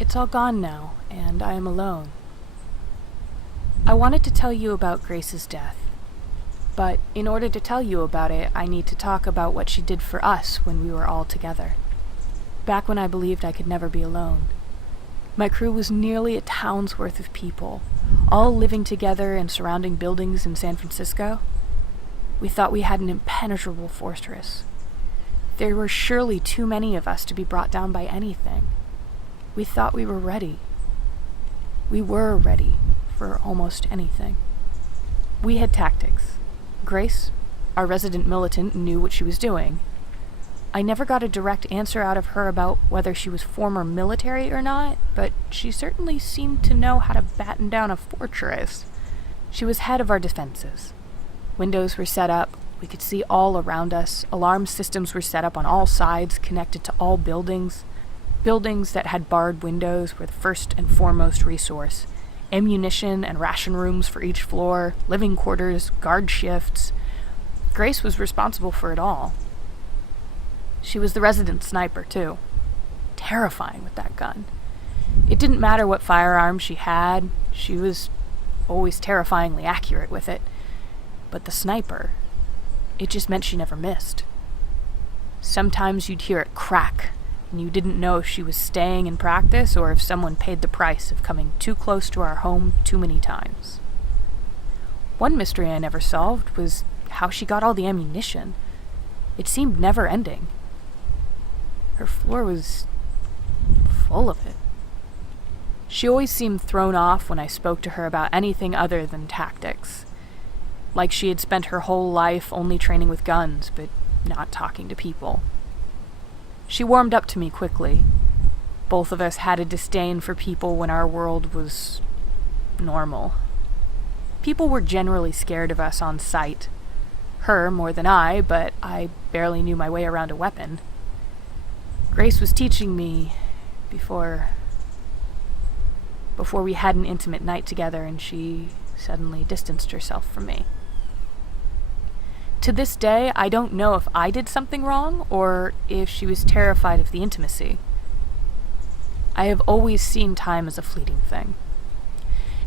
It's all gone now, and I am alone. I wanted to tell you about Grace's death, but in order to tell you about it, I need to talk about what she did for us when we were all together. Back when I believed I could never be alone. My crew was nearly a town's worth of people, all living together in surrounding buildings in San Francisco. We thought we had an impenetrable fortress. There were surely too many of us to be brought down by anything. We thought we were ready. We were ready for almost anything. We had tactics. Grace, our resident militant, knew what she was doing. I never got a direct answer out of her about whether she was former military or not, but she certainly seemed to know how to batten down a fortress. She was head of our defenses. Windows were set up. We could see all around us. Alarm systems were set up on all sides, connected to all buildings. Buildings that had barred windows were the first and foremost resource. Ammunition and ration rooms for each floor, living quarters, guard shifts. Grace was responsible for it all. She was the resident sniper, too. Terrifying with that gun. It didn't matter what firearm she had. She was always terrifyingly accurate with it. But the sniper, it just meant she never missed. Sometimes you'd hear it crack, and you didn't know if she was staying in practice or if someone paid the price of coming too close to our home too many times. One mystery I never solved was how she got all the ammunition. It seemed never-ending. Her floor was full of it. She always seemed thrown off when I spoke to her about anything other than tactics. Like she had spent her whole life only training with guns, but not talking to people. She warmed up to me quickly. Both of us had a disdain for people when our world was normal. People were generally scared of us on sight. Her more than I, but I barely knew my way around a weapon. Grace was teaching me before we had an intimate night together, and she suddenly distanced herself from me. To this day, I don't know if I did something wrong or if she was terrified of the intimacy. I have always seen time as a fleeting thing.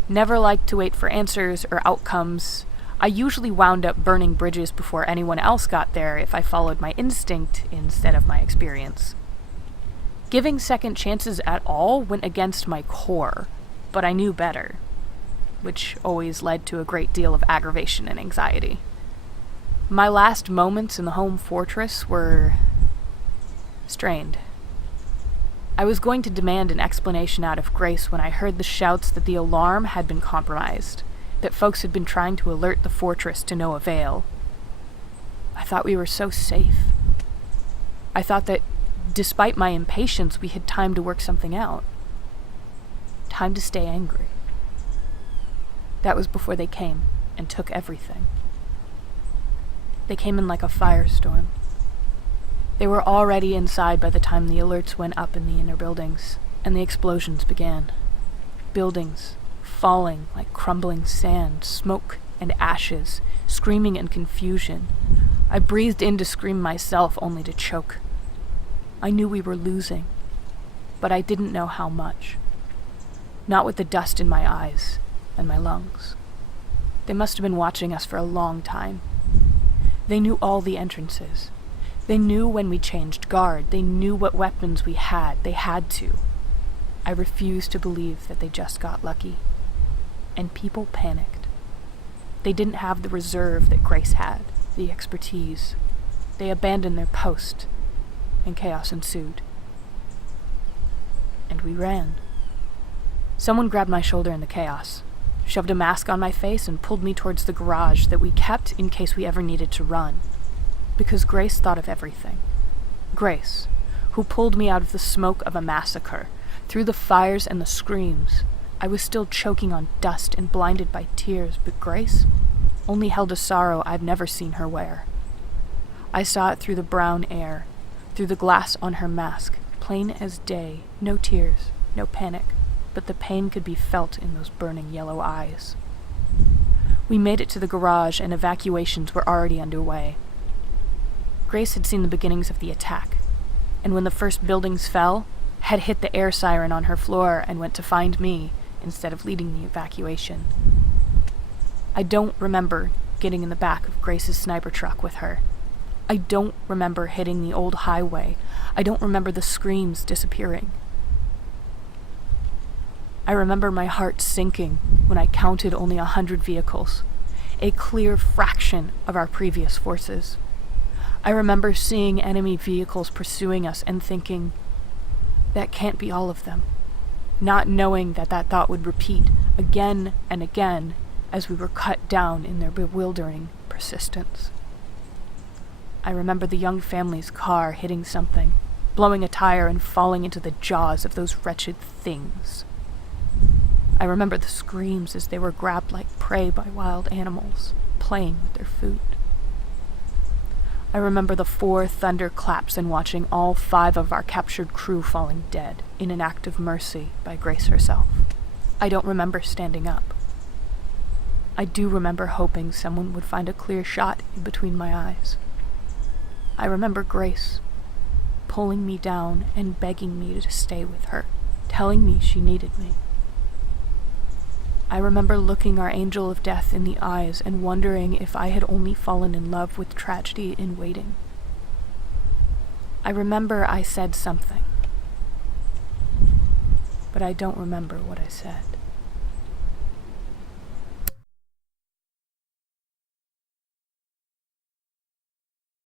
Never liked to wait for answers or outcomes. I usually wound up burning bridges before anyone else got there if I followed my instinct instead of my experience. Giving second chances at all went against my core, but I knew better, which always led to a great deal of aggravation and anxiety. My last moments in the home fortress were strained. I was going to demand an explanation out of Grace when I heard the shouts that the alarm had been compromised, that folks had been trying to alert the fortress to no avail. I thought we were so safe. I thought that, despite my impatience, we had time to work something out. Time to stay angry. That was before they came and took everything. They came in like a firestorm. They were already inside by the time the alerts went up in the inner buildings, and the explosions began. Buildings falling like crumbling sand, smoke and ashes, screaming in confusion. I breathed in to scream myself, only to choke. I knew we were losing, but I didn't know how much. Not with the dust in my eyes and my lungs. They must have been watching us for a long time. They knew all the entrances. They knew when we changed guard. They knew what weapons we had. They had to. I refused to believe that they just got lucky. And people panicked. They didn't have the reserve that Grace had, the expertise. They abandoned their post, and chaos ensued. And we ran. Someone grabbed my shoulder in the chaos, shoved a mask on my face, and pulled me towards the garage that we kept in case we ever needed to run. Because Grace thought of everything. Grace, who pulled me out of the smoke of a massacre, through the fires and the screams. I was still choking on dust and blinded by tears, but Grace only held a sorrow I've never seen her wear. I saw it through the brown air, through the glass on her mask, plain as day, no tears, no panic, but the pain could be felt in those burning yellow eyes. We made it to the garage, and evacuations were already underway. Grace had seen the beginnings of the attack, and when the first buildings fell, had hit the air siren on her floor and went to find me instead of leading the evacuation. I don't remember getting in the back of Grace's sniper truck with her. I don't remember hitting the old highway. I don't remember the screams disappearing. I remember my heart sinking when I counted only 100 vehicles, a clear fraction of our previous forces. I remember seeing enemy vehicles pursuing us and thinking, that can't be all of them, not knowing that that thought would repeat again and again as we were cut down in their bewildering persistence. I remember the young family's car hitting something, blowing a tire and falling into the jaws of those wretched things. I remember the screams as they were grabbed like prey by wild animals, playing with their food. I remember the 4 thunderclaps and watching all 5 of our captured crew falling dead in an act of mercy by Grace herself. I don't remember standing up. I do remember hoping someone would find a clear shot in between my eyes. I remember Grace pulling me down and begging me to stay with her, telling me she needed me. I remember looking our angel of death in the eyes and wondering if I had only fallen in love with tragedy in waiting. I remember I said something, but I don't remember what I said.